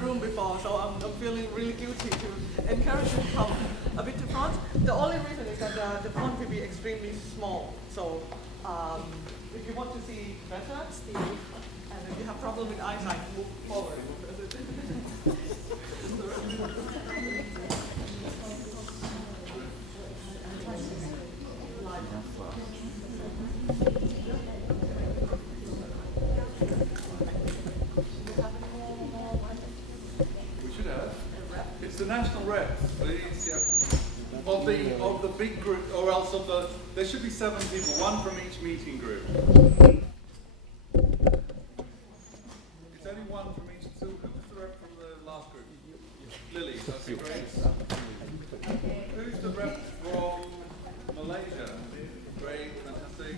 room before, so I'm feeling really guilty to encourage you to come a bit to front. The only reason is that the font will be extremely small. So if you want to see better, Steve, and if you have problem with eyesight, move forward. The national reps, please, yeah. Of the big group, or else of the, there should be 7 people, 1 from each meeting group. It's only 1 from each, so who's the rep from the last group? Lily, that's great. Who's the rep from Malaysia? Great, fantastic.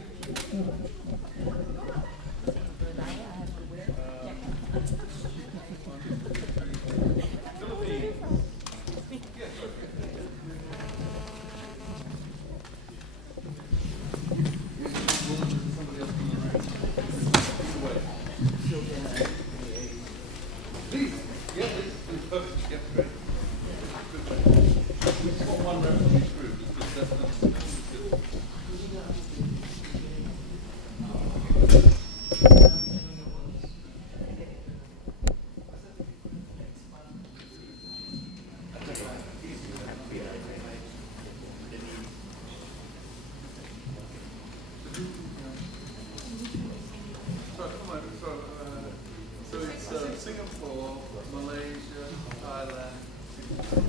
Singapore, Malaysia, Thailand,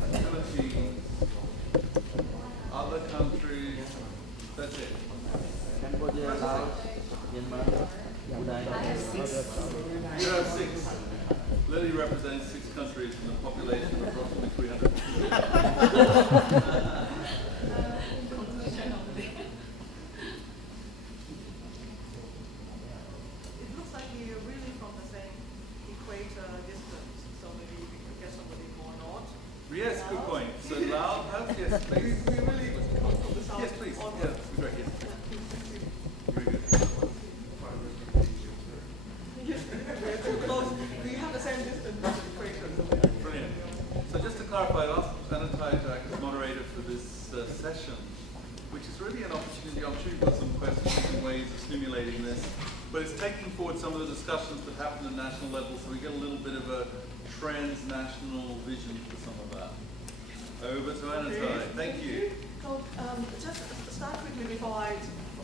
Philippines, other countries, that's it. Cambodia, Laos, Myanmar, You have 6. Lily represents 6 countries and a population of approximately 300. Yes, good point. So Laos, yes, please. We really come from the south. Yes, please. Yeah, great. Yes. Very good. Yes, we're too close. We have the same distance as the equator. Brilliant. So just to clarify, I'd ask Anantai to act as moderator for this session, which is really an opportunity. I'm sure you've got some questions and ways of stimulating this, but it's taking forward some of the discussions that happen at national level, so we get a little bit of a transnational vision for some of that. Over to Anantai. Okay. Thank you. So just start quickly before I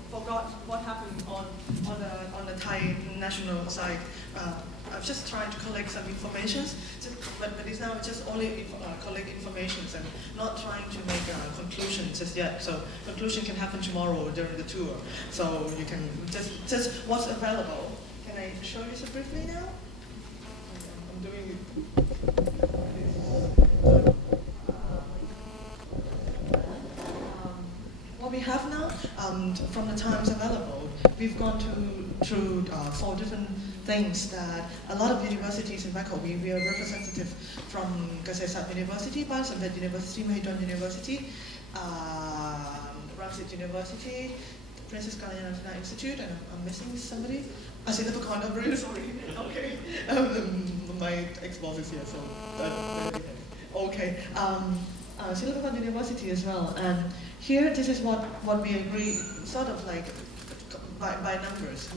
forgot what happened on the Thai national side. I'm just trying to collect some information, but it's now just only collect information and not trying to make conclusions just yet. So conclusion can happen tomorrow during the tour. So you can just what's available. Can I show you so briefly now? I'm doing it. What we have now, from the times available, we've gone through 4 different things that a lot of universities in Bangkok, we are representative from Kasetsat University, Bansamdet University, Mahidol University, Rangsit University, Princess Kalyana Institute, and I'm missing somebody. Asinapakon, I'm really sorry. Okay. My ex-boss is here, so okay. Silapakon University as well. And here, this is what we agree, sort of like by numbers,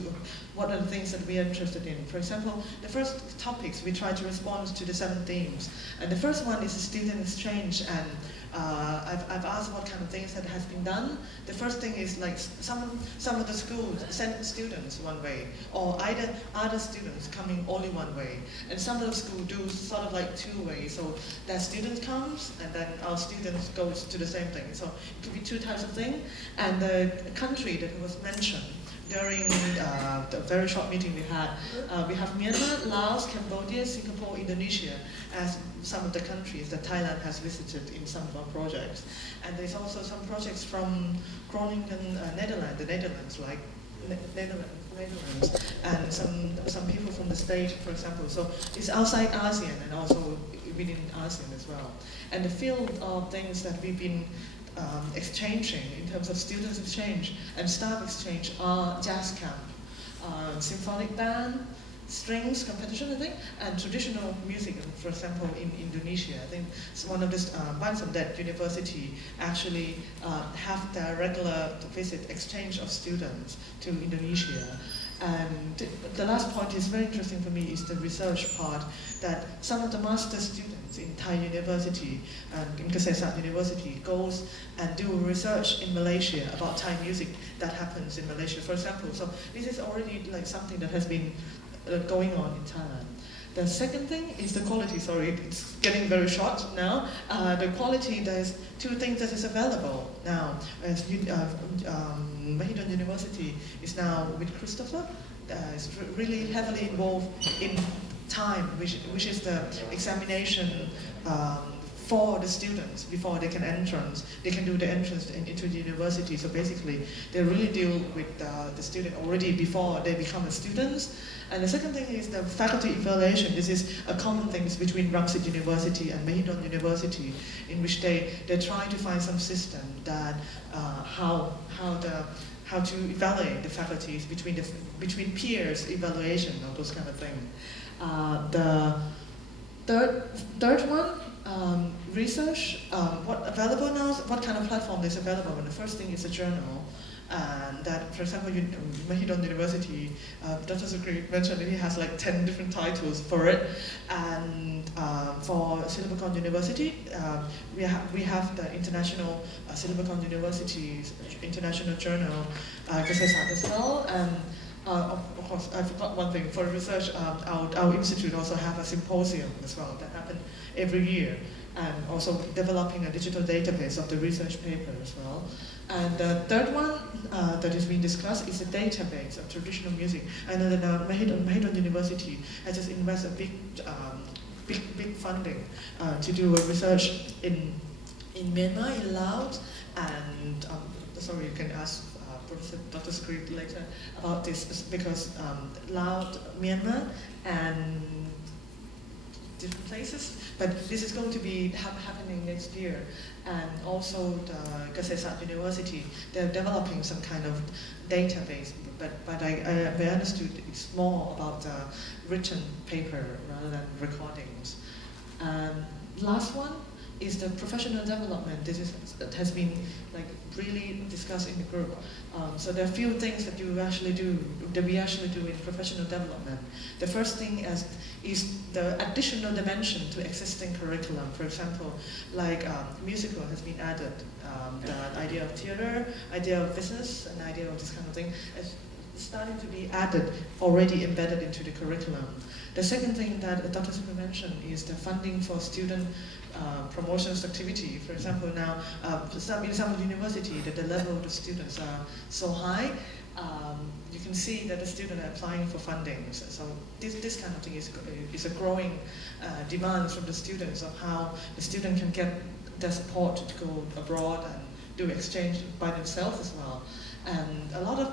what are the things that we are interested in. For example, the first topics, we try to respond to the 7 themes. And the first one is student exchange, and I've asked what kind of things that has been done. The first thing is like some of the schools send students one way, or either other students coming only one way. And some of the schools do sort of like 2 ways, so that student comes and then our students goes to the same thing. So it could be 2 types of thing. And the country that was mentioned during the very short meeting we had, we have Myanmar, Laos, Cambodia, Singapore, Indonesia as some of the countries that Thailand has visited in some of our projects. And there's also some projects from Groningen, Netherlands, the Netherlands, like Netherlands, and some people from the States, for example. So it's outside ASEAN and also within ASEAN as well. And the field of things that we've been exchanging in terms of students exchange and staff exchange are jazz camp, symphonic band, strings competition, I think, and traditional music. For example, in Indonesia, I think it's one of the bunch of that university actually have the regular visit exchange of students to Indonesia. And the last point is very interesting for me is the research part, that some of the master students in Thai University and in Quezon University goes and do research in Malaysia about Thai music that happens in Malaysia, for example. So this is already like something that has been going on in Thailand. The second thing is the quality. Sorry, it's getting very short now. The quality, there's two things that is available now. As Mahidol University is now with Christopher, is really heavily involved in time, which is the examination for the students before they can entrance. They can do the entrance into the university. So basically, they really deal with the student already before they become students. And the second thing is the faculty evaluation. This is a common thing between Ramsit University and Mahidol University, in which they try to find some system that how to evaluate the faculties between peers evaluation or those kind of things. The third one, research. What available now? What kind of platform is available? And the first thing is a journal. And that, for example, Mahidol University, Dr. Sukri mentioned that he has like 10 different titles for it. And for Silvercon University, we have the International Silvercon University's International Journal, Kesesat as well. And of course, I forgot one thing. For research, our institute also have a symposium as well that happen every year, and also developing a digital database of the research paper as well. And the third one that is being discussed is a database of traditional music. And then Mahidol University has just invested big funding to do a research in Myanmar, in Laos, and sorry, you can ask Professor Dr. Skrit later about this, because Laos, Myanmar, and different places, but this is going to be happening next year. And also the Kesesat University, they're developing some kind of database, but I understood it's more about written paper rather than recordings. Last one is the professional development. That has been like really discussed in the group. So there are a few things that we actually do in professional development. The first thing is the additional dimension to existing curriculum. For example, like musical has been added. The idea of theater, idea of business, and idea of this kind of thing is starting to be added, already embedded into the curriculum. The second thing that Dr. Super mentioned is the funding for student promotions activity. For example, now in some university, that the level of the students are so high, you can see that the students are applying for funding. So this kind of thing is a growing demand from the students of how the student can get their support to go abroad and do exchange by themselves as well. And a lot of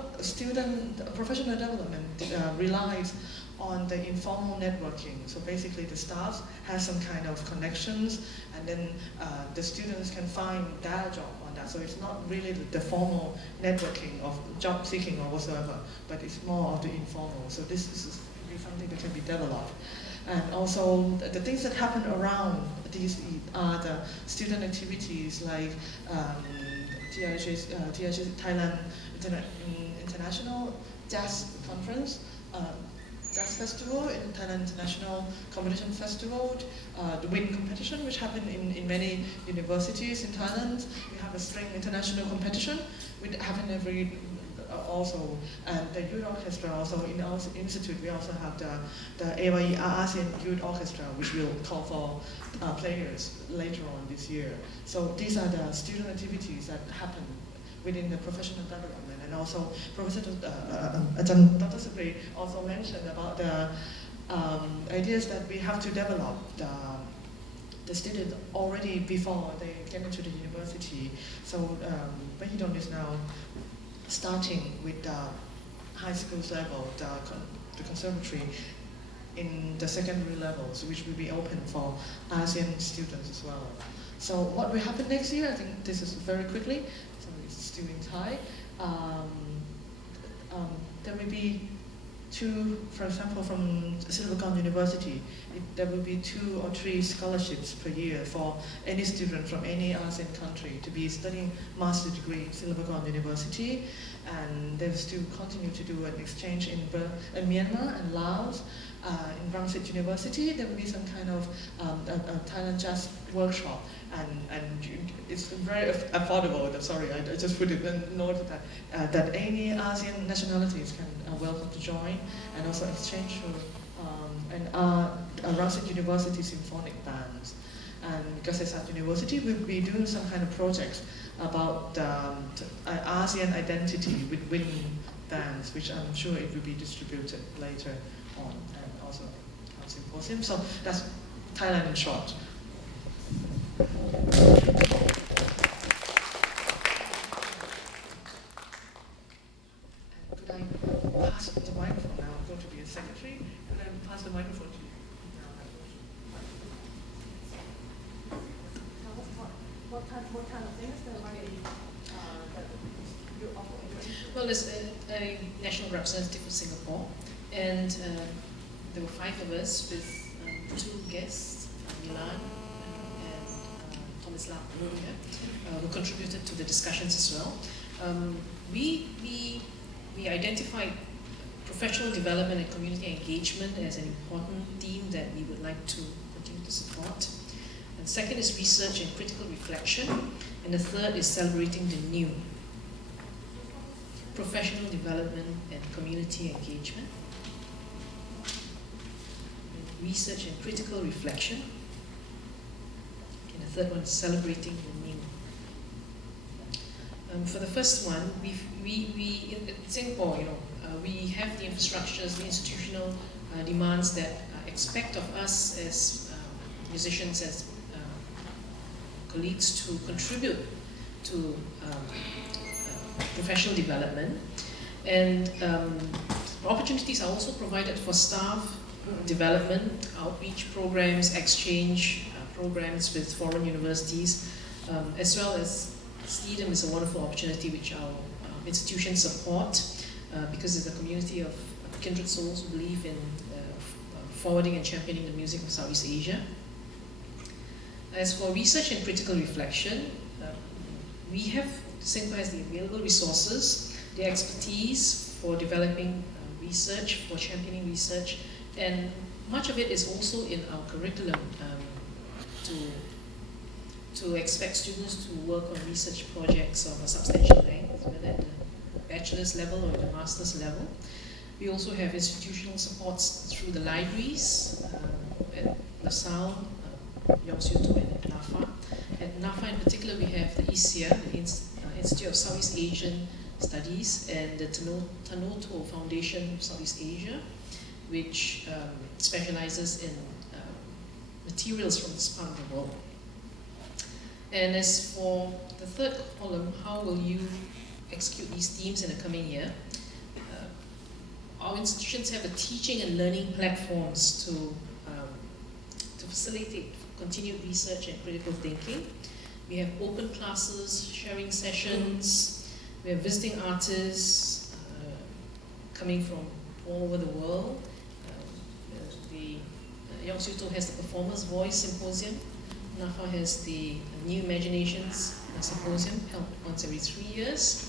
professional development relies on the informal networking. So basically the staff has some kind of connections, and then the students can find their job on that. So it's not really the formal networking of job seeking or whatsoever, but it's more of the informal. So this is something that can be developed. And also the things that happen around these are the student activities like TIH's Thailand International Jazz Conference, Jazz Festival, in Thailand International Competition Festival, the WIN competition, which happen in many universities in Thailand. We have a string international competition, which happen every also, and the youth orchestra also in our institute. We also have the AYE ASEAN Youth Orchestra, which will call for players later on this year. So these are the student activities that happen within the professional development. And also, Professor Dr. Supri also mentioned about the ideas that we have to develop the students already before they get into the university. So Mahidol is now starting with the high schools level, the conservatory in the secondary levels, which will be open for ASEAN students as well. So what will happen next year? I think this is very quickly, so it's still in Thai. There will be for example, from Silicon University, there will be 2 or 3 scholarships per year for any student from any ASEAN country to be studying master degree in Silicon University, and they will still continue to do an exchange in Myanmar and Laos. In Rangsit University, there will be some kind of a Thailand jazz workshop, and it's very affordable. I'm sorry, I just put it in note that any ASEAN nationalities can welcome to join, and also exchange Rangsit University symphonic bands. And because it's at university, we'll be doing some kind of projects about ASEAN identity with wind bands, which I'm sure it will be distributed later on, and also on symposium. So that's Thailand in short. Could I pass the microphone now? I'm going to be a secretary, and then pass the microphone to you. What kind of things that might be that you offer? Well, as a national representative of Singapore, and there were 5 of us with 2 guests, Milan and Thomas Lam, who contributed to the discussions as well. We identified professional development and community engagement as an important theme that we would like to continue to support. And second is research and critical reflection, and the third is celebrating the new. Professional development and community engagement, research and critical reflection, and the third one is celebrating the new. For the first one, we in Singapore, we have the infrastructures, the institutional demands that expect of us as musicians, as colleagues, to contribute to professional development, and opportunities are also provided for staff development, outreach programs, exchange programs with foreign universities, as well as SEADOM is a wonderful opportunity which our institutions support because it's a community of kindred souls who believe in forwarding and championing the music of Southeast Asia. As for research and critical reflection, Singapore has the available resources, the expertise for developing research, for championing research, and much of it is also in our curriculum to expect students to work on research projects of a substantial length, whether at the bachelor's level or at the master's level. We also have institutional supports through the libraries at LaSalle, Yong Siu Tu, and at NAFA. At NAFA in particular, we have the ISIA, the Institute of Southeast Asian Studies, and the Tanoto Foundation of Southeast Asia, which specializes in materials from this part of the world. And as for the third column, how will you execute these themes in the coming year? Our institutions have the teaching and learning platforms to facilitate continued research and critical thinking. We have open classes, sharing sessions. We have visiting artists coming from all over the world. Yong Siu Tu has the Performer's Voice Symposium. NAFA has the New Imaginations Symposium, held once every 3 years.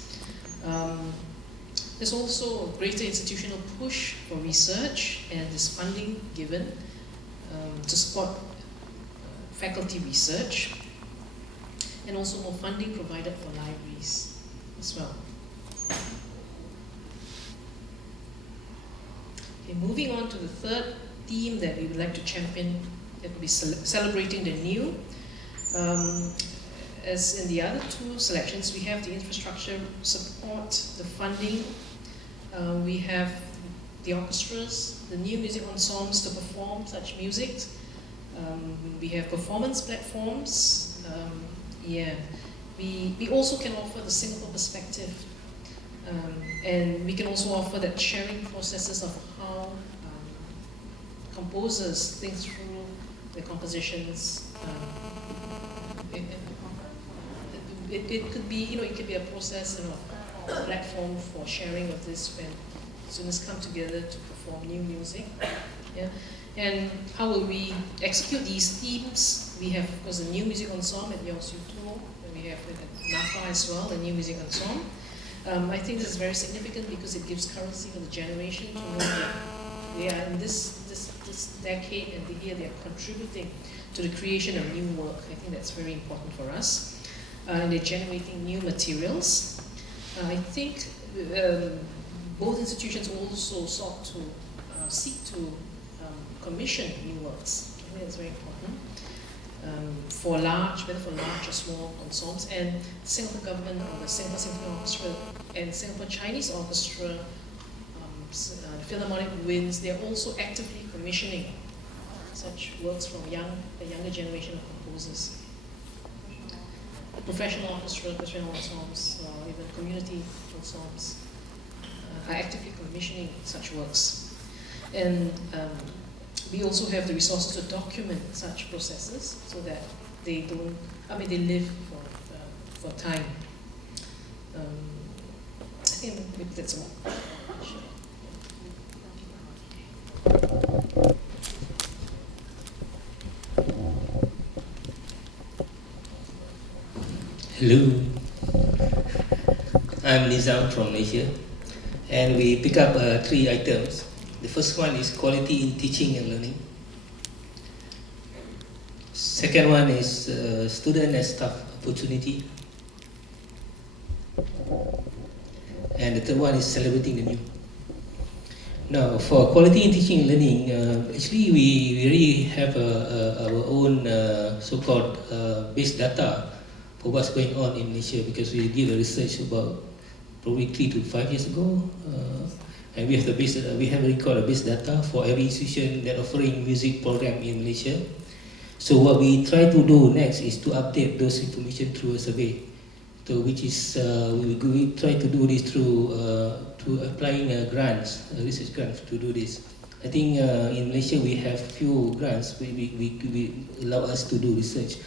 There's also a greater institutional push for research, and there's funding given to support faculty research, and also more funding provided for libraries as well. Okay, moving on to the third theme that we would like to champion, that will be celebrating the new. As in the other 2 selections, we have the infrastructure support, the funding, we have the orchestras, the new music ensembles to perform such music. We have performance platforms. We also can offer the Singapore perspective, and we can also offer that sharing processes of how composers think through their compositions. It could be, it could be a process, a platform for sharing of this when students come together to perform for new music. Yeah. And how will we execute these themes? We have, of course, a new music ensemble at Yong Siu Tu, and we have it at NAFA as well, a new music ensemble. I think this is very significant because it gives currency for the generation to know that they are in this decade and the year they are contributing to the creation of new work. I think that's very important for us. And they're generating new materials. I think both institutions also sought to seek to commission new works. I think that's very important. For large, whether for large or small ensembles, and Singapore government or the Singapore Symphony Orchestra and Singapore Chinese Orchestra, Philharmonic Winds, they're also actively commissioning such works from the younger generation of composers. Professional orchestra, professional ensembles, or even community ensembles are actively commissioning such works. And we also have the resources to document such processes so that they don't, they live for time. I think that's all. Hello, I'm Nizam from Malaysia, and we pick up 3 items. The first one is quality in teaching and learning. Second one is student and staff opportunity. And the third one is celebrating the new. Now, for quality in teaching and learning, actually we really have our own so-called base data for what's going on in Malaysia, because we did a research about probably 3 to 5 years ago, and we have the base. We have recorded base data for every institution that offering music program in Malaysia. So what we try to do next is to update those information through a survey. So which is we try to do this through applying grants, research grants to do this. I think in Malaysia we have few grants we allow us to do research.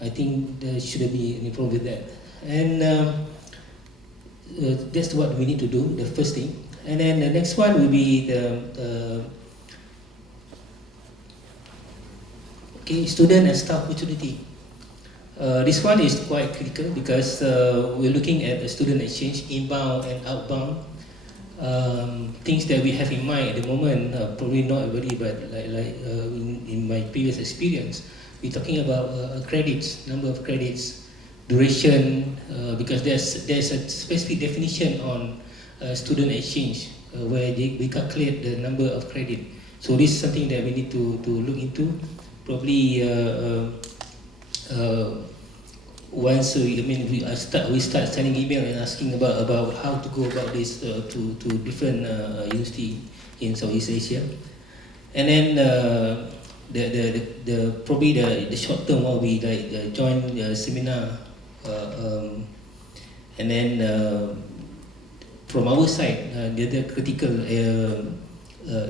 I think there shouldn't be any problem with that. And that's what we need to do, the first thing. And then the next one will be the student and staff opportunity. This one is quite critical because we're looking at the student exchange, inbound and outbound. Things that we have in mind at the moment, probably not everybody, but in my previous experience, we're talking about credits, number of credits, duration, because there's a specific definition on student exchange where we calculate the number of credit. So this is something that we need to look into. Probably once we start sending email and asking about how to go about this to different university in Southeast Asia, and then probably the short term will be like join seminar, and then from our side the other critical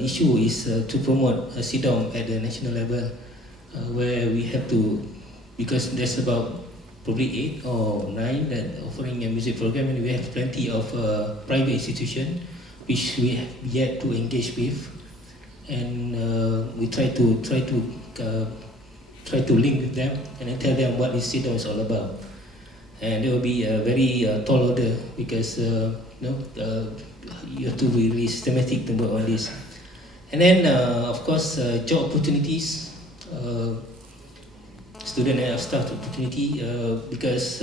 issue is to promote SEADOM at the national level, where we have to, because there's about probably 8 or 9 that offering a music program, and we have plenty of private institutions which we have yet to engage with, and we try to link with them and then tell them what this SEADOM is all about. And there will be a very tall order because you have to be really systematic to work on this. And then of course job opportunities, student and staff opportunity, because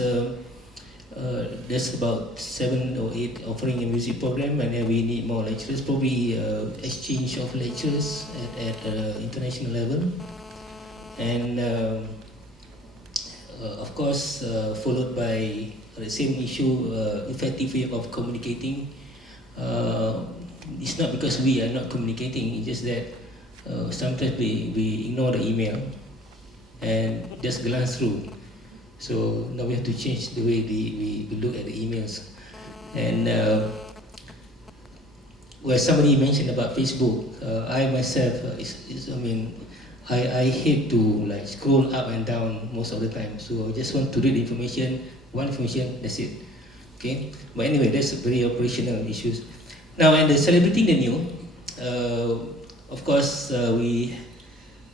there's about 7 or 8 offering a music program, and then we need more lecturers, probably exchange of lecturers at international level. And of course followed by the same issue, effective way of communicating. It's not because we are not communicating, it's just that sometimes we ignore the email and just glance through. So now we have to change the way we look at the emails. And where somebody mentioned about Facebook, I myself, I hate to like scroll up and down most of the time. So I just want to read information, one information, that's it. Okay. But anyway, that's very operational issues. Now, and celebrating the new, of course, we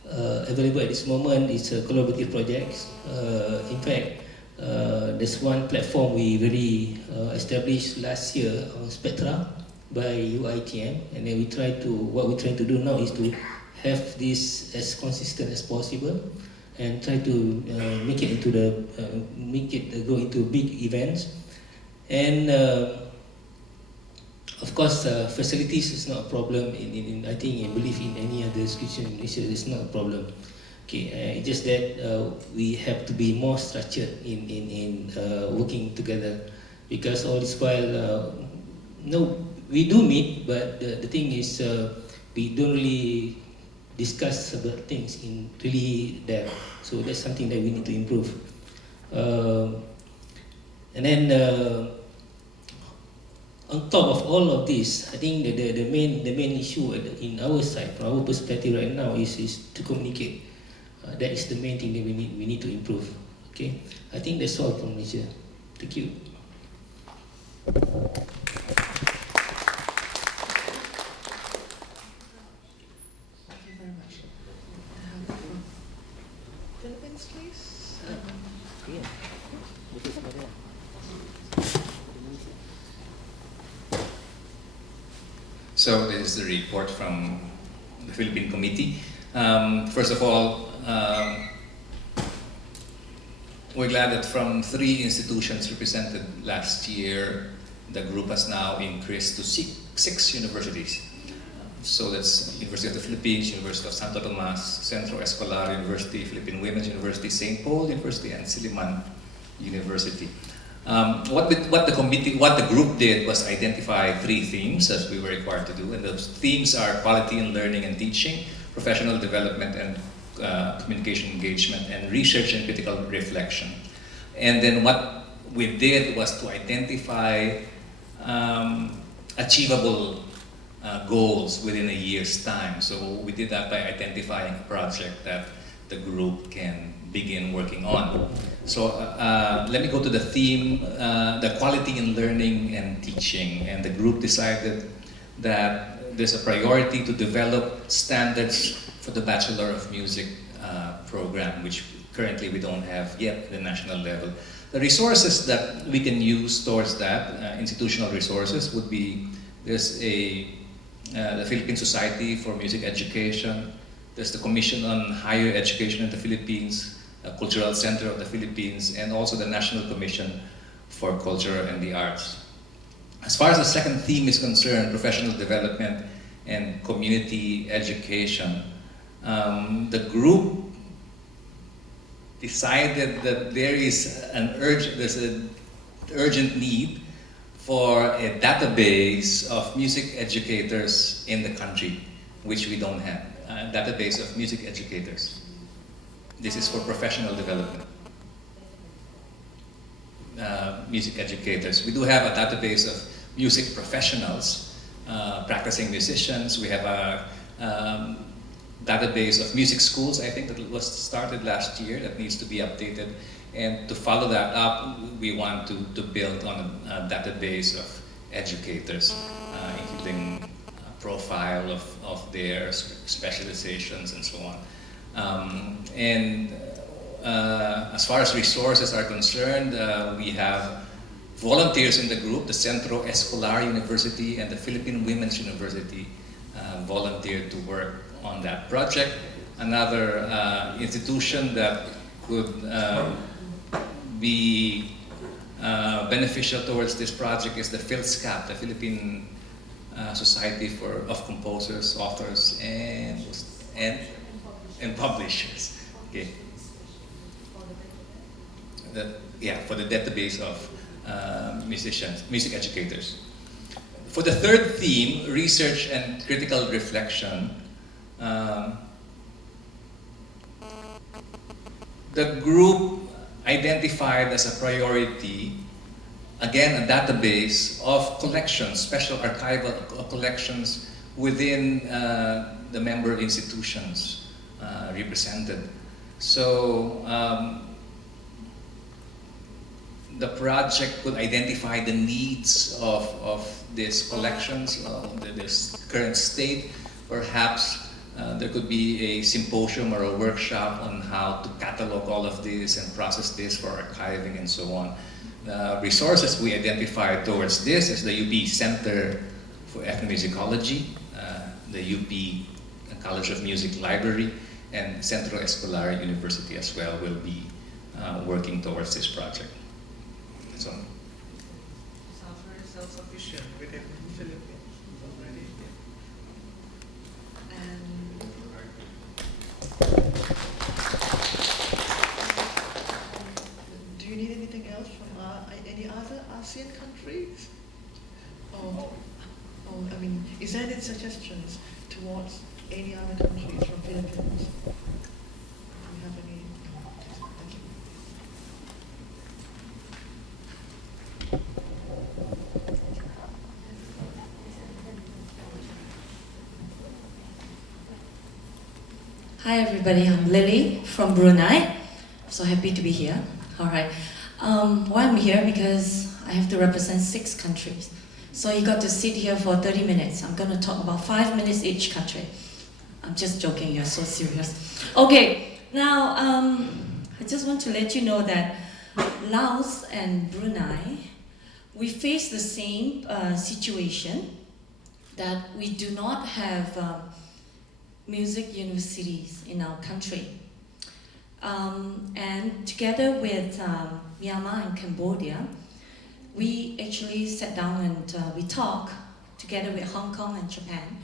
available at this moment is a collaborative projects. In fact, there's one platform we really established last year on Spectra by UITM, and then what we're trying to do now is to have this as consistent as possible, and try to make it go into big events, and of course facilities is not a problem. I believe in any other institution in Malaysia, it's not a problem. Okay, it's just that we have to be more structured in working together, because all this while, no, we do meet, but the thing is we don't really discuss about things in really depth. So that's something that we need to improve. And then on top of all of this, I think the main issue in our side, from our perspective right now, is to communicate. That is the main thing that we need to improve. Okay, I think that's all from Malaysia. Thank you. Thank you very much. Philippines, please. Yeah. This is Korea. So this is the report from the Philippine Committee. First of all, we're glad that from 3 institutions represented last year, the group has now increased to 6 universities. So that's University of the Philippines, University of Santo Tomas, Centro Escolar University, Philippine Women's University, St. Paul University, and Diliman University. What the group did was identify 3 themes, as we were required to do, and those themes are quality in learning and teaching, professional development and communication engagement, and research and critical reflection. And then what we did was to identify achievable goals within a year's time. So we did that by identifying a project that the group can begin working on. So let me go to the theme, the quality in learning and teaching. And the group decided that there's a priority to develop standards for the Bachelor of Music program, which currently we don't have yet at the national level. The resources that we can use towards that, institutional resources, would be, there's the Philippine Society for Music Education, there's the Commission on Higher Education in the Philippines, Cultural Center of the Philippines, and also the National Commission for Culture and the Arts. As far as the second theme is concerned, professional development and community education, the group decided that there's an urgent need for a database of music educators in the country, which we don't have. A database of music educators. This is for professional development. Music educators. We do have a database of music professionals, practicing musicians. We have a database of music schools, I think, that was started last year, that needs to be updated. And to follow that up, we want to build on a database of educators, including a profile of their specializations and so on. As far as resources are concerned, we have volunteers in the group. The Centro Escolar University and the Philippine Women's University volunteered to work on that project. Another institution that could be beneficial towards this project is the PhilSCAP, the Philippine Society of Composers, Authors, and Publishers. Okay. For the database of musicians, music educators. For the third theme, research and critical reflection, the group identified as a priority, again, a database of collections, special archival collections within the member institutions represented. So the project could identify the needs of these collections, this current state. Perhaps there could be a symposium or a workshop on how to catalog all of this and process this for archiving and so on. The resources we identified towards this is the UP Center for Ethnomusicology, the UP College of Music Library, and Centro Escolar University as well will be working towards this project. So, Sounds very self-sufficient within the Philippines already. And do you need anything else from any other ASEAN countries? Or I mean, is there any suggestions towards any other countries from Philippines? Do you have any? Thank you. Hi everybody, I'm Lily from Brunei. So happy to be here. All right. Why I'm here because I have to represent 6 countries. So you got to sit here for 30 minutes. I'm going to talk about 5 minutes each country. I'm just joking, you're so serious. Okay, now I just want to let you know that Laos and Brunei, we face the same situation, that we do not have music universities in our country. And together with Myanmar and Cambodia, we actually sat down and we talked together with Hong Kong and Japan.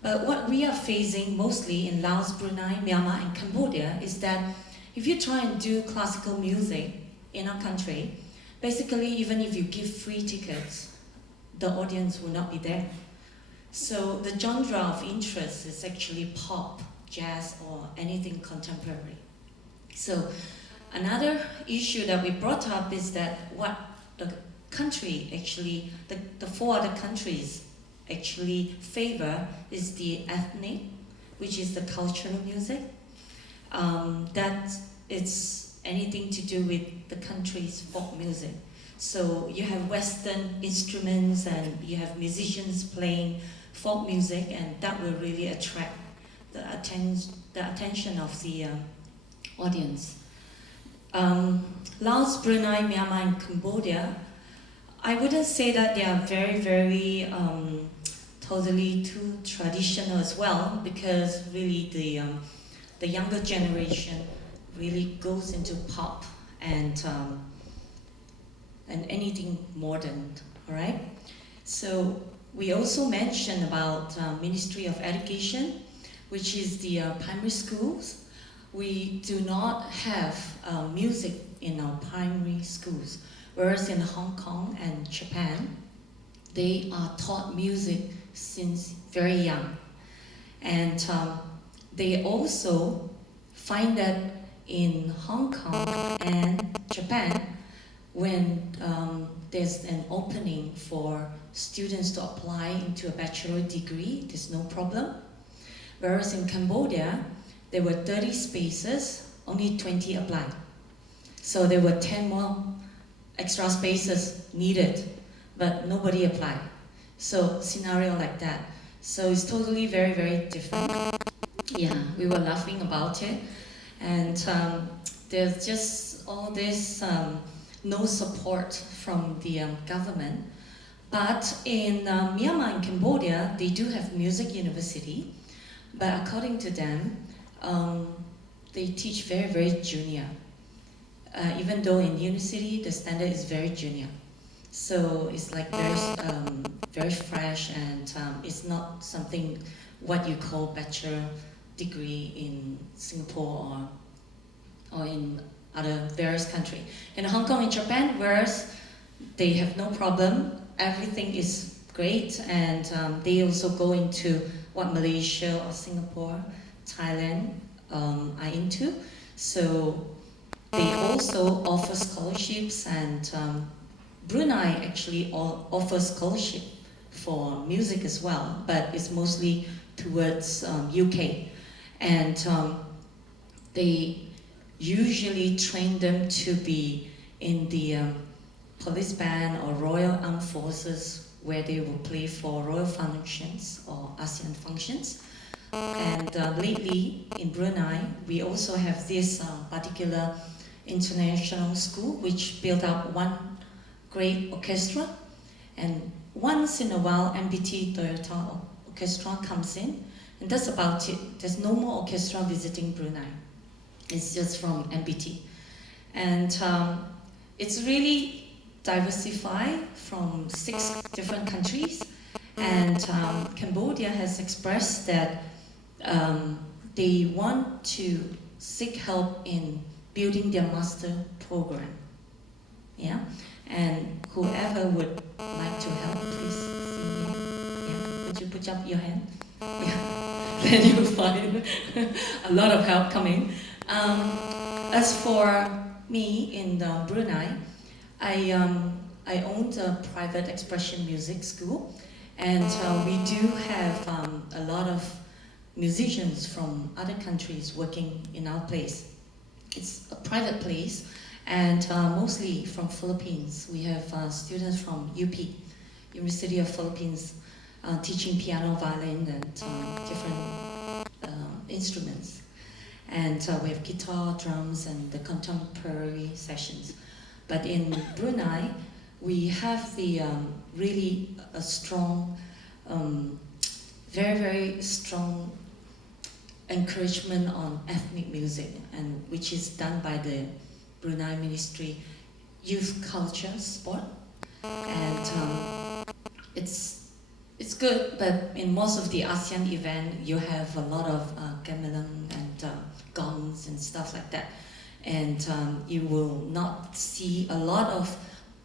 But what we are facing mostly in Laos, Brunei, Myanmar and Cambodia is that if you try and do classical music in our country, basically even if you give free tickets, the audience will not be there. So the genre of interest is actually pop, jazz or anything contemporary. So another issue that we brought up is that what the country actually, the 4 other countries actually favor is the ethnic, which is the cultural music. That it's anything to do with the country's folk music. So you have Western instruments and you have musicians playing folk music, and that will really attract the attention of the audience. Laos, Brunei, Myanmar and Cambodia, I wouldn't say that they are very totally too traditional as well, because really the younger generation really goes into pop and anything modern, all right? So we also mentioned about Ministry of Education, which is the primary schools. We do not have music in our primary schools, whereas in Hong Kong and Japan, they are taught music since very young. And they also find that in Hong Kong and Japan, when there's an opening for students to apply into a bachelor degree, there's no problem. Whereas in Cambodia, there were 30 spaces, only 20 applied. So there were 10 more extra spaces needed, but nobody applied. So scenario like that. So it's totally very different. Yeah, we were laughing about it. And there's just all this no support from the government. But in Myanmar and Cambodia, they do have music university, but according to them, they teach very junior. Even though in university, the standard is very junior. So it's like very fresh, and it's not something what you call bachelor degree in Singapore or in other various countries. In Hong Kong and Japan, whereas they have no problem, everything is great, and they also go into what Malaysia or Singapore, Thailand are into. So they also offer scholarships, and Brunei actually offers scholarship for music as well, but it's mostly towards UK. And they usually train them to be in the police band or Royal Armed Forces where they will play for royal functions or ASEAN functions. And lately in Brunei, we also have this particular international school which built up one great orchestra. And once in a while, MBT Toyota Orchestra comes in, and that's about it. There's no more orchestra visiting Brunei. It's just from MBT. And it's really diversified from 6 different countries. And Cambodia has expressed that they want to seek help in building their master program. Yeah? And whoever would like to help, please see me. Yeah? Would you put up your hand? Yeah. Then you'll find a lot of help coming. As for me in Brunei, I owned a private expression music school, and we do have a lot of musicians from other countries working in our place. It's a private place, and mostly from Philippines. We have students from UP, University of Philippines, teaching piano, violin, and different instruments. And we have guitar, drums, and the contemporary sessions. But in Brunei, we have the really a strong, very, very strong encouragement on ethnic music, and which is done by the Brunei Ministry Youth Culture Sport. And it's good, but in most of the ASEAN event, you have a lot of gamelan and gongs and stuff like that. And you will not see a lot of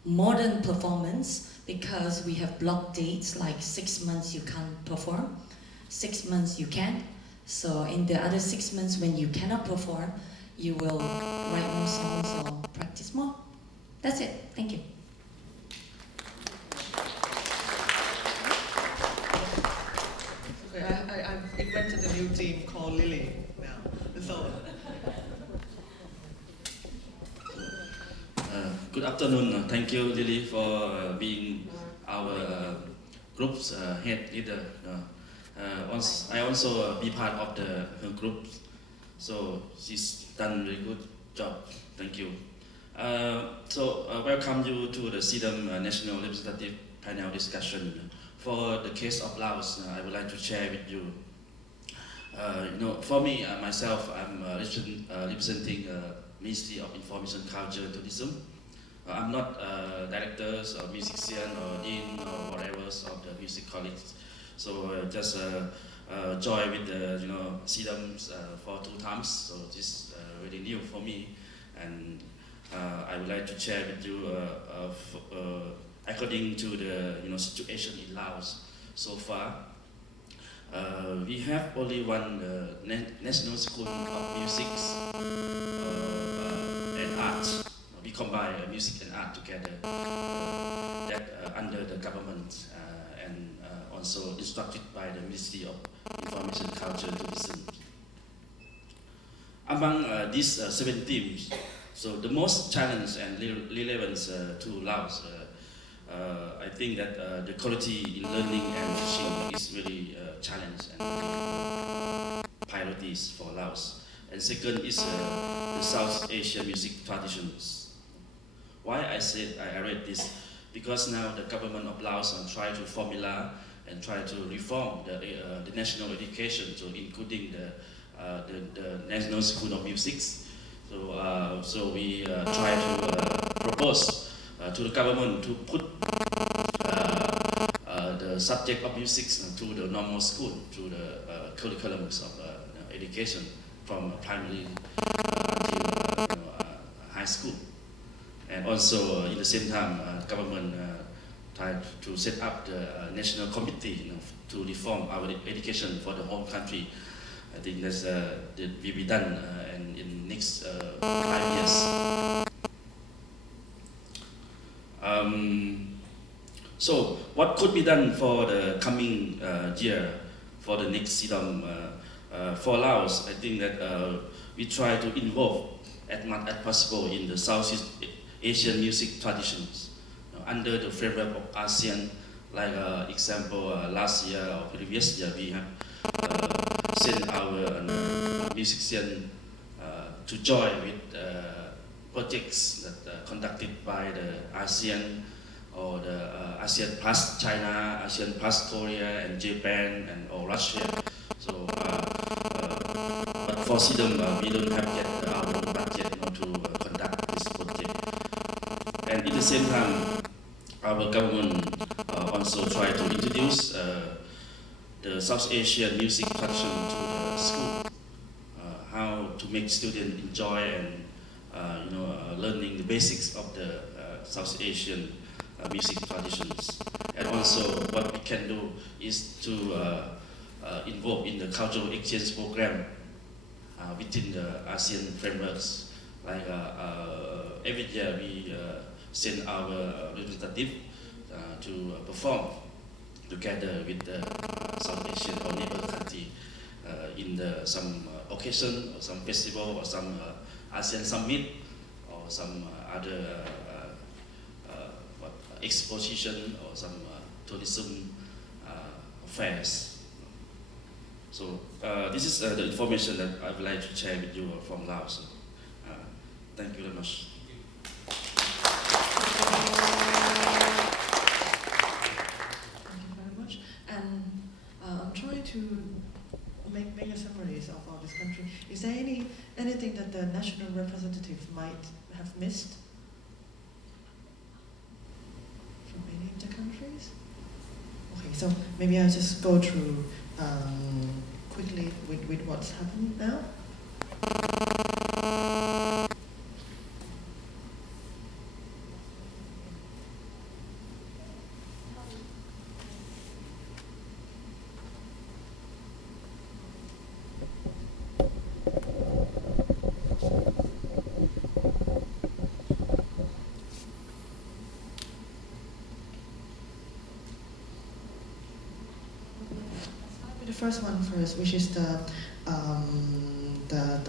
modern performance because we have block dates, like 6 months you can't perform, 6 months you can. So in the other 6 months when you cannot perform, you will write more songs or practice more. That's it. Thank you. Okay, I've invented a new team called Lily now. So, good afternoon. Thank you, Lily, for being our group's head leader. I also be part of her group, so she's done a really good job. Thank you. Welcome you to the SEADOM National Representative Panel Discussion. For the case of Laos, I would like to share with you. For me, myself, I'm representing Ministry of Information, Culture and Tourism. I'm not directors or musician or dean or whatever of the music colleges. So just join with the SEADOM for 2 times. So this is really new for me, and I would like to share with you according to the situation in Laos so far. We have only one National School of Music and Arts. We combine music and art together under the government and also instructed by the Ministry of Information, Culture and Tourism. Among these 7 teams, so the most challenge and relevant to Laos, I think that the quality in learning and teaching is really a challenge and priorities for Laos. And second is the South Asian music traditions. Why I said I read this? Because now the government of Laos try to formula and try to reform the national education, so including the National School of Music. So we try to propose to the government to put the subject of music to the normal school, to the curriculums of education from primary until high school. And also, in the same time, government tried to set up the national committee to reform our education for the whole country. I think that will be done in next 5 years. So, what could be done for the coming year for the next SEADOM? For Laos, I think that we try to involve as much as possible in the Southeast Asian music traditions. under the framework of ASEAN. Like example, last year or previous year, we have sent our musicians to join with projects that conducted by the ASEAN or the ASEAN plus China, ASEAN plus Korea and Japan and or Russia. So, but for SEADOM, we don't have yet our own budget to conduct this project. And at the same time, our government also try to introduce the South Asian music tradition to the school. How to make students enjoy and learning the basics of the South Asian music traditions. And also what we can do is to involve in the cultural exchange program within the ASEAN frameworks. Like every year we send our representative to perform together with the South Asian or neighbor country in some occasion or some festival or some ASEAN summit or some other exposition or some tourism fairs. So this is the information that I would like to share with you from Laos. Thank you very much. Thank you very much. And I'm trying to make a summary of all this country. Is there anything that the national representative might have missed from any of the countries? Okay, so maybe I'll just go through quickly with what's happening now. The first one first, which is the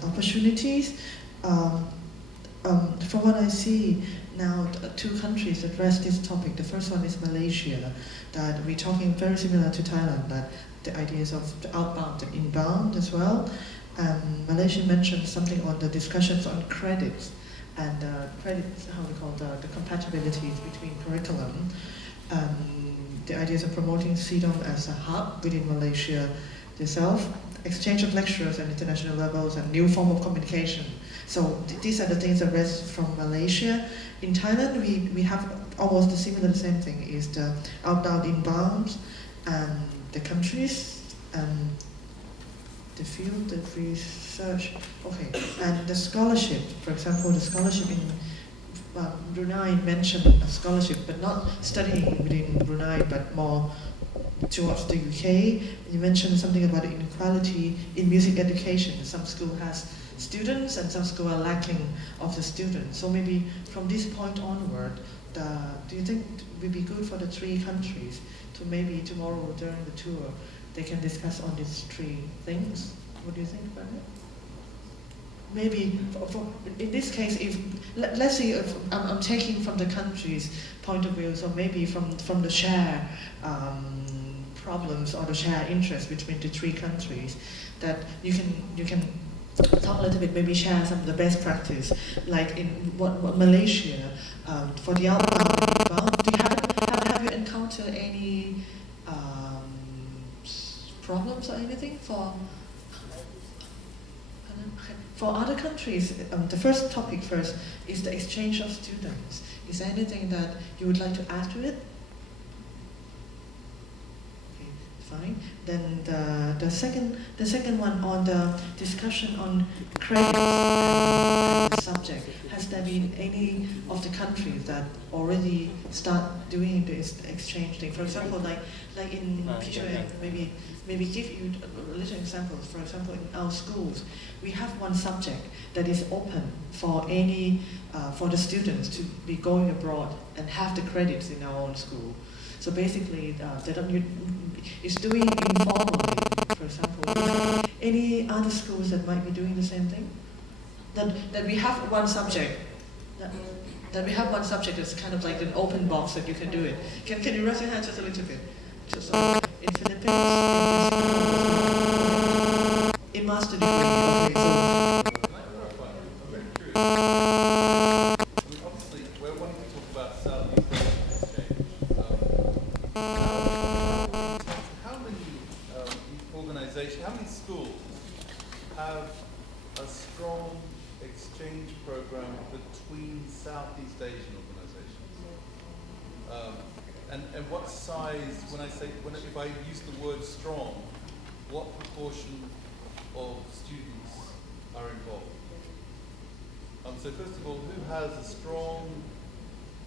opportunities. From what I see now, two countries address this topic. The first one is Malaysia, that we're talking very similar to Thailand, that the ideas of the outbound and inbound as well. And Malaysia mentioned something on the discussions on credits, and credits, how we call the compatibilities between curriculum. The ideas of promoting SEADOM as a hub within Malaysia itself, exchange of lecturers at international levels, and new form of communication. So these are the things that rest from Malaysia. In Thailand, we have almost the same thing, is the outbound, inbound, and the countries, and the field, the research. Okay, and the scholarship, for example, the scholarship in Brunei mentioned a scholarship, but not studying within Brunei, but more towards the UK. You mentioned something about inequality in music education. Some school has students and some school are lacking of the students. So maybe from this point onward, do you think it would be good for the three countries to maybe tomorrow during the tour, they can discuss on these three things? What do you think about it? Maybe, in this case, if let's say if I'm taking from the country's point of view, so maybe from the share problems or the share interest between the three countries, that you can talk a little bit, maybe share some of the best practice, like in what Malaysia for the outbound. Have you encountered any problems or anything for other countries? The first topic first is the exchange of students. Is there anything that you would like to add to it? Okay, fine. Then the second one on the discussion on credits and the subject. Has there been any of the countries that already start doing this exchange thing? For example, like in PJM, maybe give you a little examples. For example, in our schools, we have one subject that is open for any for the students to be going abroad and have the credits in our own school. So basically, it's doing informally. For example, any other schools that might be doing the same thing? That we have one subject. Then we have one subject that's kind of like an open box that you can do it. Can you raise your hand just a little bit? Just in Philippines, in master degree. Okay, so. Obviously, we're wanting to talk about Southeast Asian exchange. How many organizations, how many schools have a strong exchange program between Southeast Asian organizations? And what size, if I use the word strong, what proportion of students are involved? So first of all, who has a strong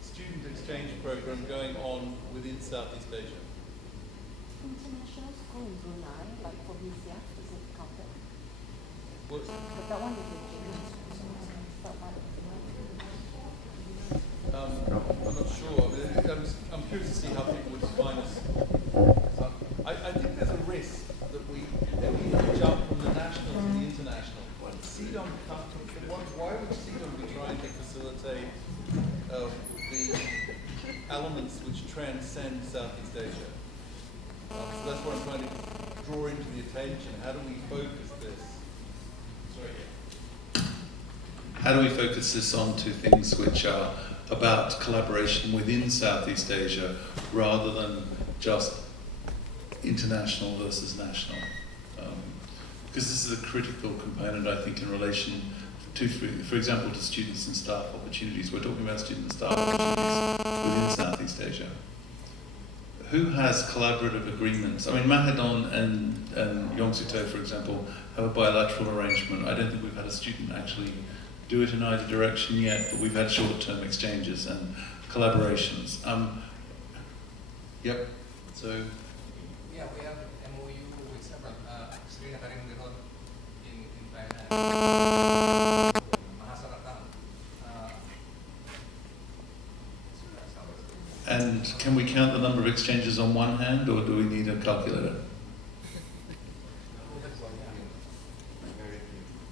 student exchange program going on within Southeast Asia? International school in Brunei, like for BCF, is it counted? What? But that one is in English. I'm not sure. I'm curious to see how people would define us. I think there's a risk that we jump from the national to the international. SEADOM why would SEADOM be trying to facilitate the elements which transcend Southeast Asia? So that's what I'm trying to draw into the attention. How do we focus this? How do we focus this onto things which are about collaboration within Southeast Asia rather than just international versus national? Because this is a critical component, I think, in relation to, for example, to students and staff opportunities. We're talking about student and staff opportunities within Southeast Asia. Who has collaborative agreements? I mean, Mahadon and Yongsuto, for example, have a bilateral arrangement. I don't think we've had a student actually do it in either direction yet, but we've had short-term exchanges and collaborations. Yep. So. Yeah, we have MOU with several. Sri Nakarimbiron in Thailand. And can we count the number of exchanges on one hand, or do we need a calculator?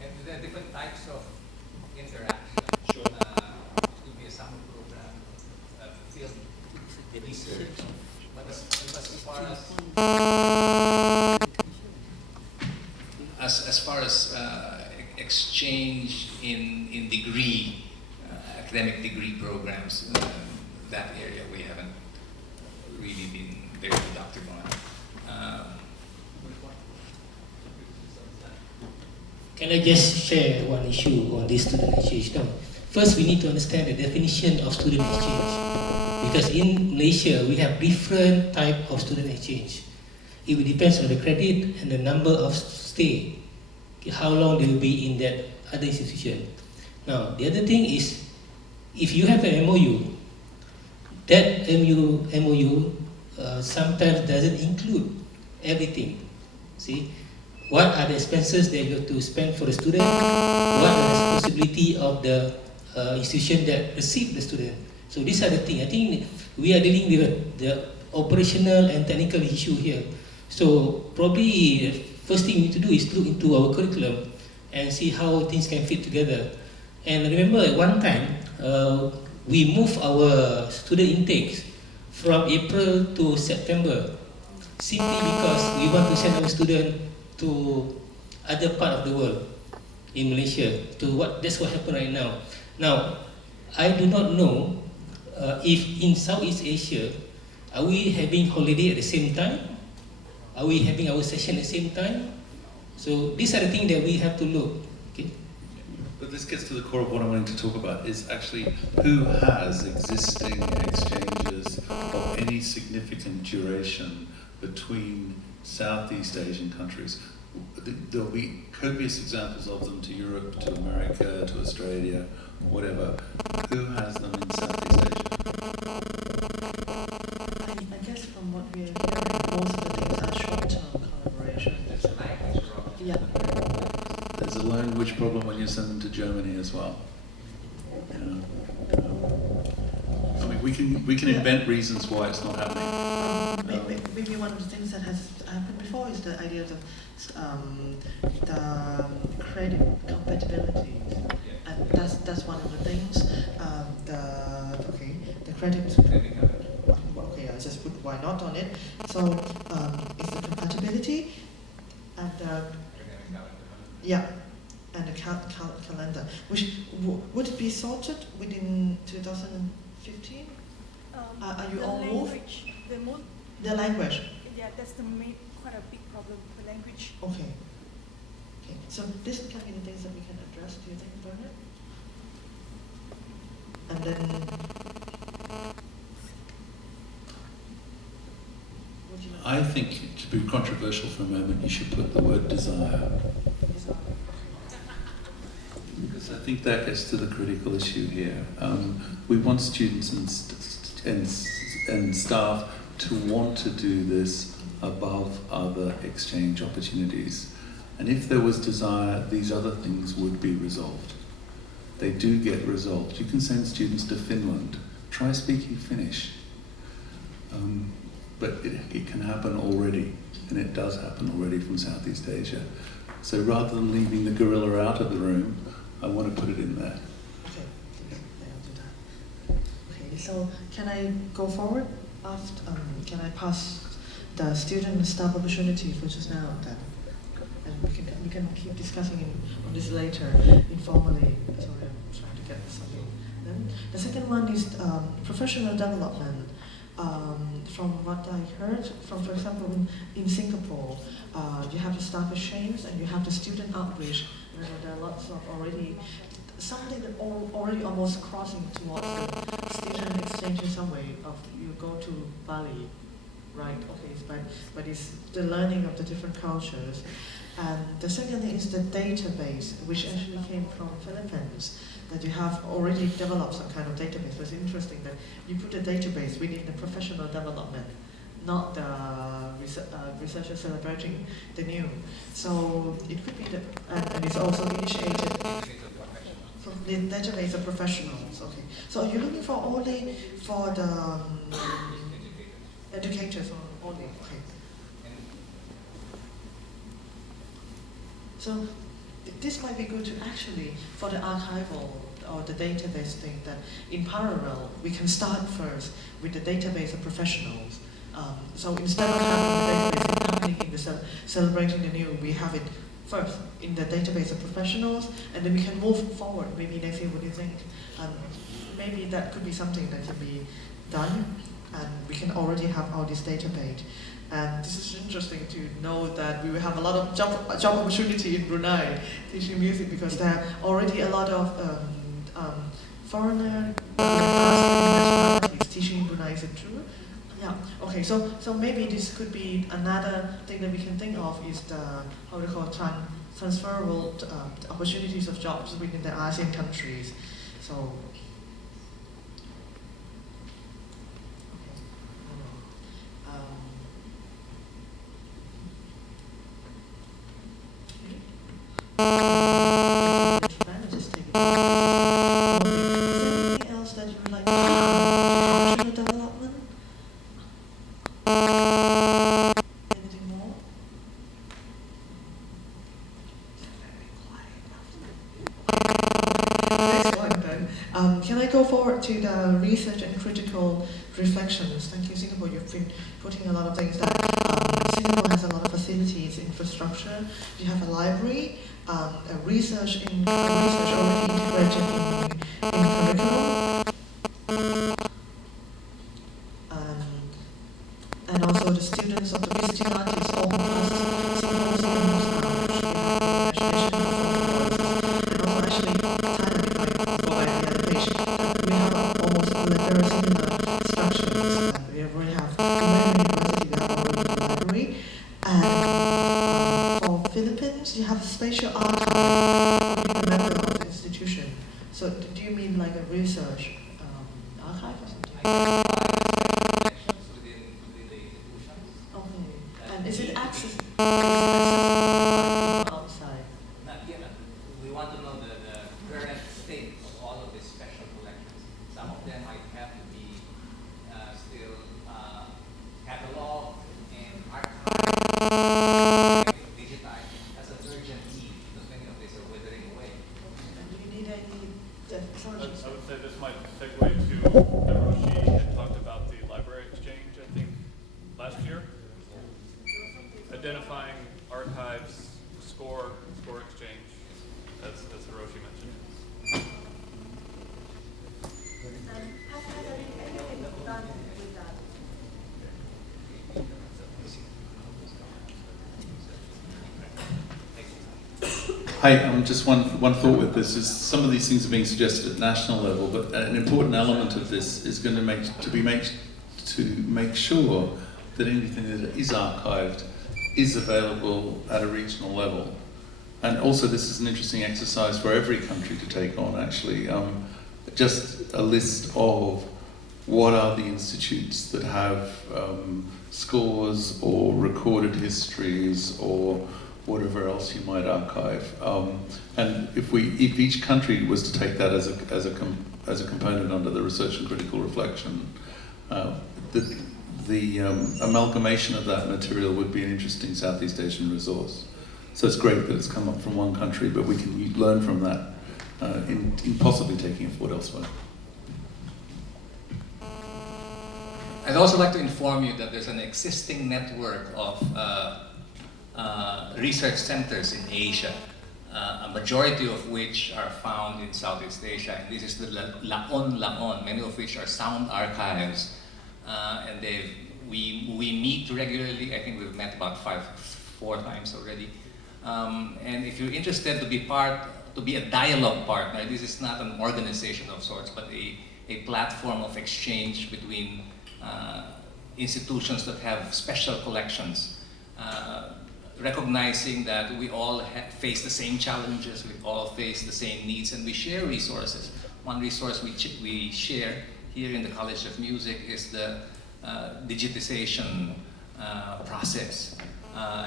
And there are different types of interaction. Sure. It could be a summer program, field research. But as far as exchange in degree, academic degree programs, that area we haven't really been very productive on. Can I just share one issue on this student exchange? Now, first we need to understand the definition of student exchange. Because in Malaysia, we have different type of student exchange. It will depend on the credit and the number of stay. Okay, how long they will be in that other institution. Now, the other thing is, if you have an MOU, that MOU sometimes doesn't include everything. See, what are the expenses that you have to spend for the student? What are the responsibility of the institution that received the student? So these are the things. I think we are dealing with the operational and technical issue here. So probably the first thing we need to do is look into our curriculum and see how things can fit together. And remember, at one time, we moved our student intakes from April to September, simply because we want to send our students to other part of the world in Malaysia. That's what happened right now. Now, I do not know if in Southeast Asia, are we having holiday at the same time? Are we having our session at the same time? So these are the things that we have to look. Okay? But this gets to the core of what I'm wanting to talk about, is actually who has existing exchanges of any significant duration between Southeast Asian countries. There'll be copious examples of them to Europe, to America, to Australia, whatever. Who has them in Southeast Asia? I guess from what we're hearing, most of the things are short-term collaboration. Yeah. There's a language problem when you send them to Germany as well. I mean, we can invent reasons why it's not happening. Maybe one of the things that has happened before is the idea of the credit compatibility, and that's one of the things. The credit. Okay, I just put why not on it. So it's the compatibility and yeah, and the calendar, which would it be sorted within 2015? Are you all moved? The language. Yeah, that's the main, quite a big problem. The language. Okay. Okay. So this can be the things that we can address. Do you think, Bernard? And then, would you like? I think, to be controversial for a moment, you should put the word desire. Because I think that gets to the critical issue here. We want students and staff to want to do this above other exchange opportunities. And if there was desire, these other things would be resolved. They do get resolved. You can send students to Finland. Try speaking Finnish. But it can happen already, and it does happen already from Southeast Asia. So rather than leaving the gorilla out of the room, I want to put it in there. Okay, I'll do that. Okay, so can I go forward? After, can I pass the student and staff opportunity for just now then? And we can keep discussing on this later informally. Sorry, I'm trying to get something. Then the second one is professional development. From what I heard, from for example in Singapore, you have the staff exchange and you have the student outreach. There are lots of already something that already almost crossing towards the student exchange in some way. Of you go to Bali, right? Okay, but it's the learning of the different cultures. And the second thing is the database, which actually came from Philippines. That you have already developed some kind of database. But it's interesting that you put a database within the professional development, not the researchers celebrating the new. So it could be the, and it's also initiated from the database of professionals. Okay. So are you looking for only for the educators or only? Okay. So this might be good to actually, for the archival or the database thing, that in parallel, we can start first with the database of professionals. So instead of having the database happening in the celebrating the new, we have it first in the database of professionals, and then we can move forward. Maybe next year, what do you think? Maybe that could be something that can be done, and we can already have all this database. And this is interesting to know that we will have a lot of job opportunity in Brunei teaching music, because there are already a lot of foreigner nationalities teaching in Brunei. Is it true? Yeah. Okay. So maybe this could be another thing that we can think of is the how we call transferable opportunities of jobs within the ASEAN countries. So. Just take it. Is there anything else that you would like to add? Professional development? Anything more? Next one then. Can I go forward to the research and critical reflections? Thank you, Singapore. You've been putting a lot of things there. Singapore has a lot of facilities, infrastructure. You have a library. Research already integrated in curriculum, and also the students of the visiting artists all pass symposiums, education and also actually Thailand, if I go by the other page, we have almost very similar structures. We already have in many universities, we have already a library, and for Philippines, you have a spatial archive in the member of the institution. So do you mean like a research archive or something? Okay. And is it accessible outside? Not yet. We want to know the current state of all of these special collections. Some of them might have to be still cataloged and archived, digitized as an urgent need, because many of these are withering away. And do you need any sorry. I would say this might segue to Hiroshi had talked about the library exchange, I think, last year. Identifying archives, score exchange, as Hiroshi mentioned. And has anything done with that? Hi, just one thought with this is some of these things are being suggested at national level, but an important element of this is going to make sure that anything that is archived is available at a regional level. And also this is an interesting exercise for every country to take on actually, just a list of what are the institutes that have scores or recorded histories or whatever else you might archive. And if each country was to take that as a component under the research and critical reflection, the amalgamation of that material would be an interesting Southeast Asian resource. So it's great that it's come up from one country, but we can learn from that in possibly taking it forward elsewhere. I'd also like to inform you that there's an existing network of research centers in Asia, a majority of which are found in Southeast Asia. And this is the Laon, many of which are sound archives. And we meet regularly. I think we've met about 4 times already. And if you're interested to be a dialogue partner, this is not an organization of sorts, but a platform of exchange between institutions that have special collections, recognizing that we all face the same challenges, we all face the same needs, and we share resources. One resource we share here in the College of Music is the digitization process.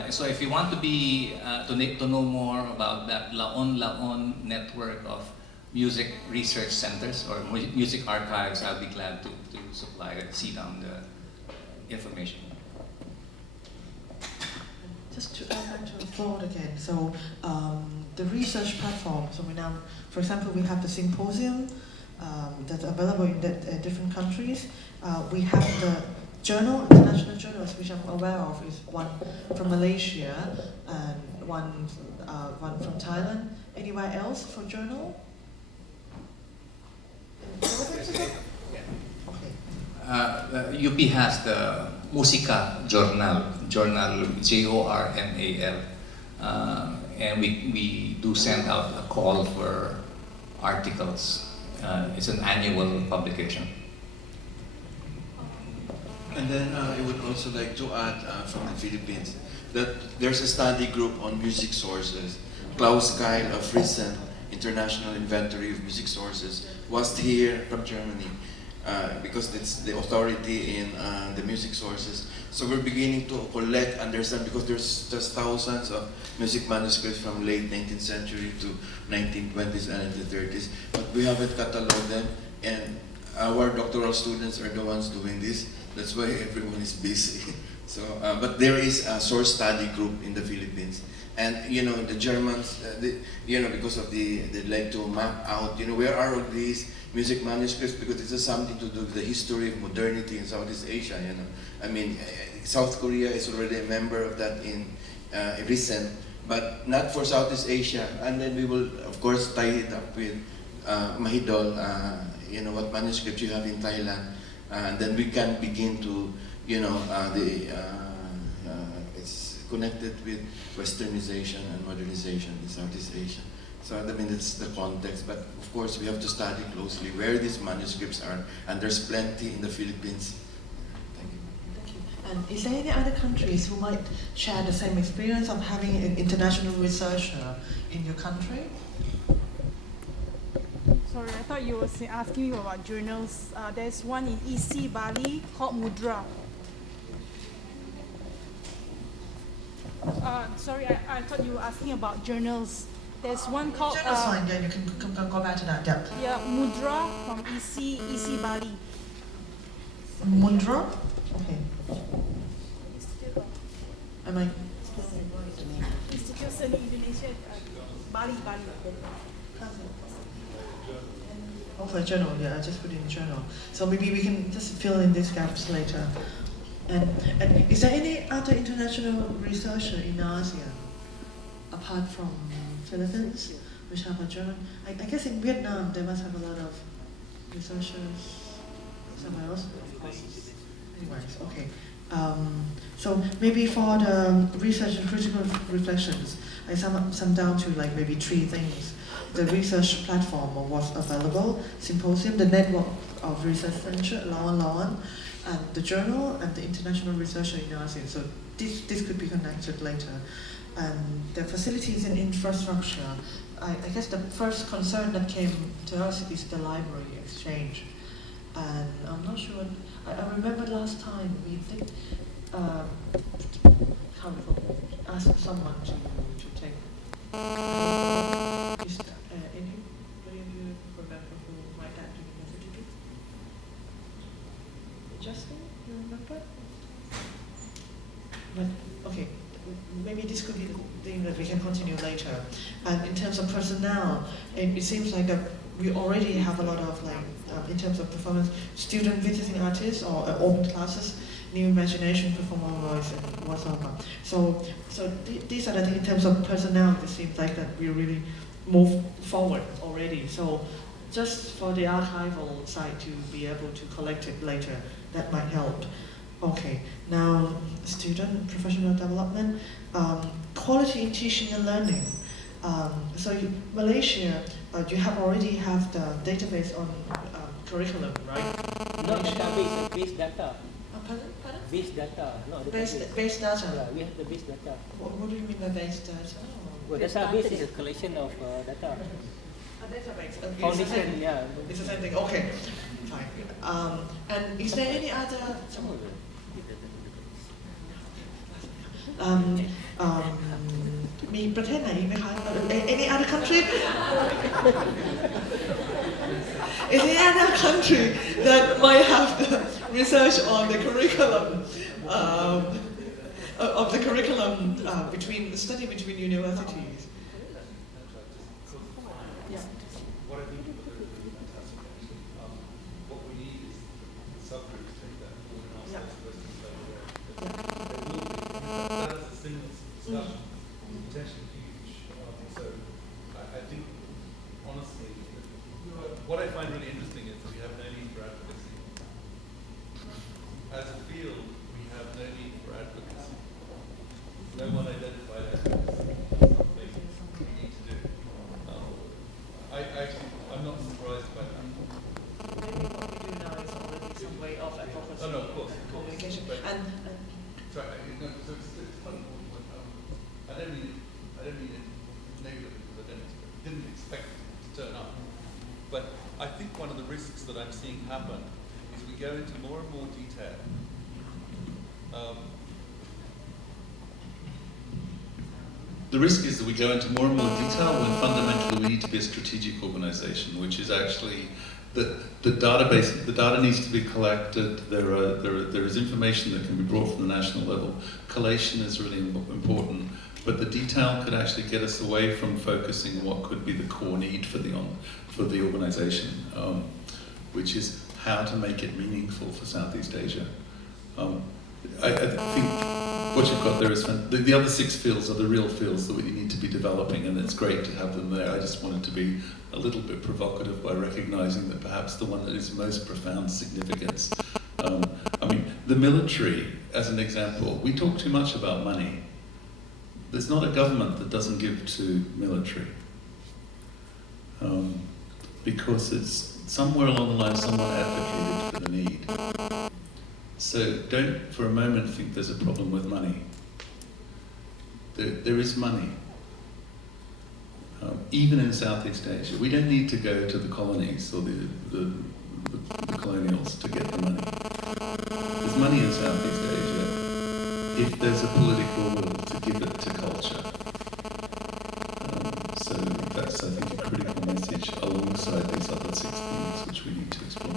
So if you want to know more about that Laon network of music research centers or music archives, I'll be glad to supply SEADOM the information. Just to add back to the thought again, so the research platform, so we now, for example, we have the symposium that's available in different countries. We have the international journals, which I'm aware of, is one from Malaysia and one from Thailand. Anywhere else for journal? UP has the Musica Journal, Journal, and we do send out a call for articles. It's an annual publication. And then I would also like to add from the Philippines that there's a study group on music sources. Klaus Geil of recent International Inventory of Music Sources was here from Germany because it's the authority in the music sources. So we're beginning to collect, understand, because there's thousands of music manuscripts from late 19th century to 1920s and 1930s, but we haven't cataloged them, and our doctoral students are the ones doing this. That's why everyone is busy. So, but there is a source study group in the Philippines, and the Germans, because of they like to map out, where are all these music manuscripts, because this is something to do with the history of modernity in Southeast Asia. I mean, South Korea is already a member of that in recent, but not for Southeast Asia. And then we will, of course, tie it up with Mahidol, what manuscripts you have in Thailand. And then we can begin to, it's connected with Westernization and modernization in Southeast Asia. So I mean, it's the context, but of course we have to study closely where these manuscripts are, and there's plenty in the Philippines. Thank you. Thank you. And is there any other countries who might share the same experience of having an international researcher in your country? Sorry, I thought you were asking me about journals. There's one in EC Bali called Mudra. Sorry, I thought you were asking about journals. There's one called... Journals fine, yeah, you can go back to that depth. Yeah, Mudra from EC Bali. Mudra? Okay. Am I... Institute Seni Indonesia, Bali. Oh, for a journal, yeah, I just put in the journal. So maybe we can just fill in these gaps later. And is there any other international researcher in ASEAN, apart from Philippines, which have a journal? I guess in Vietnam, they must have a lot of researchers somewhere else. Anyways, okay. So maybe for the research and critical reflections, I sum down to like maybe 3 things. The research platform of what's available, symposium, the network of research center, Lawan, and the journal and the international researcher in ASEAN. So this could be connected later. And the facilities and infrastructure. I guess the first concern that came to us is the library exchange. And I'm not sure, I remember last time we did ask someone to take. Is anybody of you remember who might that university? Justin, you remember? But, okay, maybe this could be the thing that we can continue later. And in terms of personnel, it seems like we already have a lot of in terms of performance, student visiting artists or open classes, new imagination, performer voice, and whatsoever. So these are the things in terms of personnel. It seems like that we really moved forward already. So just for the archival side to be able to collect it later, that might help. Okay, now student professional development, quality in teaching and learning. So Malaysia, you already have the database on curriculum, right? No, database, base data. Pardon? Base data, not Base data? Yeah, we have the base data. What do you mean by base data? Well, database is a collection of data. A database? Foundation, yeah. It's the same thing, okay. Fine. And is there any other...มีประเทศไหนอีกไหมคะ Any other country? Is there any other country that might have the research on the curriculum of the curriculum between universities? Yeah. What I think is fantastic. What we need is subgroups take that forward and ask those questions over there. That is a stimulus discussion. Potentially huge. So I think, honestly, what I find really interesting is that we have no need for advocacy. As a field, we have no need for advocacy. No one identified advocacy as something we need to do. I'm not surprised by that. Maybe what we do now is already some way of advocacy. Oh no, of course. Communication. Sorry, so it's funny. I don't mean it negatively because I didn't expect it to turn up. But I think one of the risks that I'm seeing happen is we go into more and more detail. The risk is that we go into more and more detail when fundamentally we need to be a strategic organization, which is actually the database. The data needs to be collected. There is information that can be brought from the national level. Collation is really important, but the detail could actually get us away from focusing on what could be the core need for the organization, which is how to make it meaningful for Southeast Asia. I think what you've got there is the other 6 fields are the real fields that we need to be developing, and it's great to have them there. I just wanted to be a little bit provocative by recognizing that perhaps the one that is most profound significance. I mean, the military, as an example, we talk too much about money. There's not a government that doesn't give to military. Because it's somewhere along the line someone advocated for the need. So don't for a moment think there's a problem with money. There is money. Even in Southeast Asia. We don't need to go to the colonies or the colonials to get the money. There's money in Southeast Asia if there's a political will to give it to culture. So that's, I think, a critical message alongside these other 6 themes which we need to explore.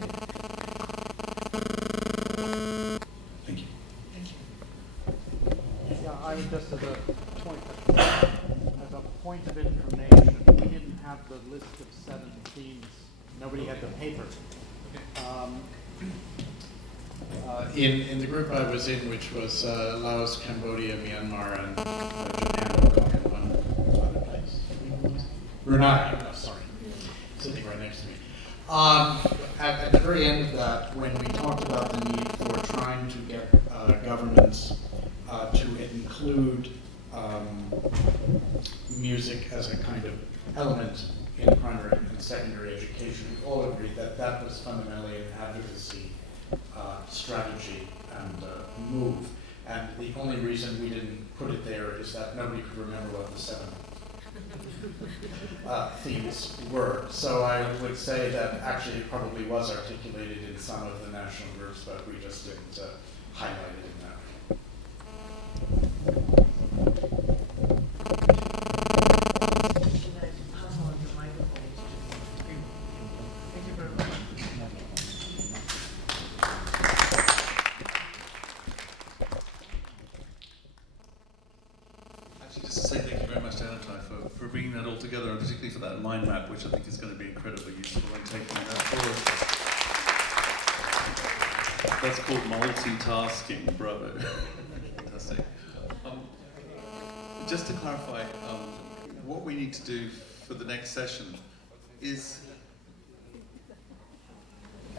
Thank you. Thank you. Yeah, I just as a point of information, we didn't have the list of 7 themes Nobody had the paper. In the group I was in, which was Laos, Cambodia, Myanmar, and Japan, and one other place. Brunei, sorry, sitting right next to me. At the very end of that, when we talked about the need for trying to get governments to include music as a kind of element in primary and secondary education, we all agreed that that was fundamentally an advocacy strategy and move. And the only reason we didn't put it there is that nobody could remember what the 7 themes were. So I would say that actually it probably was articulated in some of the national groups, but we just didn't highlight it in that way. Thank you very much. Actually, just to say thank you very much to Anatai for bringing that all together, and particularly for that mind map, which I think is going to be incredibly useful in taking that forward. That's called multitasking, bravo. Fantastic. Just to clarify, what we need to do for the next session is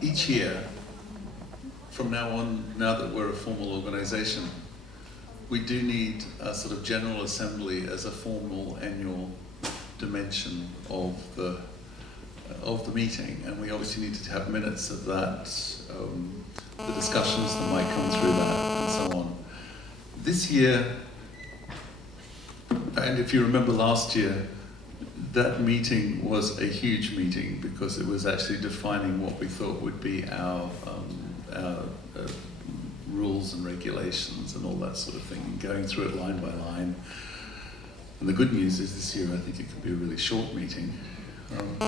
each year, from now on, now that we're a formal organization, we do need a sort of general assembly as a formal annual dimension of the meeting, and we obviously need to have minutes of that, the discussions that might come through that, and so on. This year, and if you remember last year, that meeting was a huge meeting because it was actually defining what we thought would be our rules and regulations and all that sort of thing, and going through it line by line. And the good news is this year I think it could be a really short meeting. And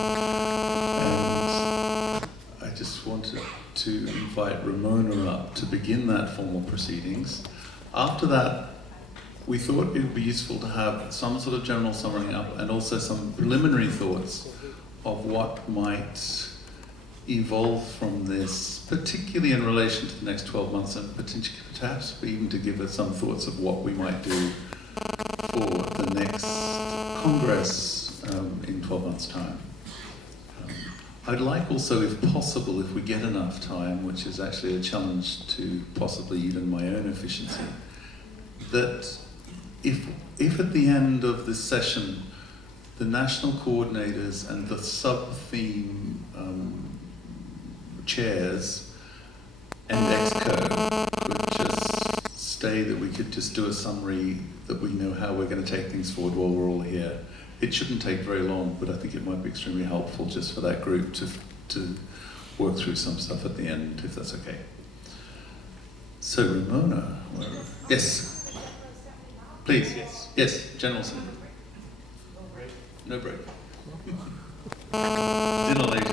I just wanted to invite Ramona up to begin that formal proceedings. After that, we thought it would be useful to have some sort of general summary up and also some preliminary thoughts of what might evolve from this, particularly in relation to the next 12 months, and potentially perhaps even to give us some thoughts of what we might do for the next Congress in 12 months' time. I'd like also, if possible, if we get enough time, which is actually a challenge to possibly even my own efficiency, that if at the end of this session, the national coordinators and the sub-theme chairs and EXCO could just stay, that we could just do a summary, that we know how we're going to take things forward while we're all here. It shouldn't take very long, but I think it might be extremely helpful just for that group to work through some stuff at the end, if that's okay. So Ramona, yes, please, yes, General Assembly. No break. Dinner later.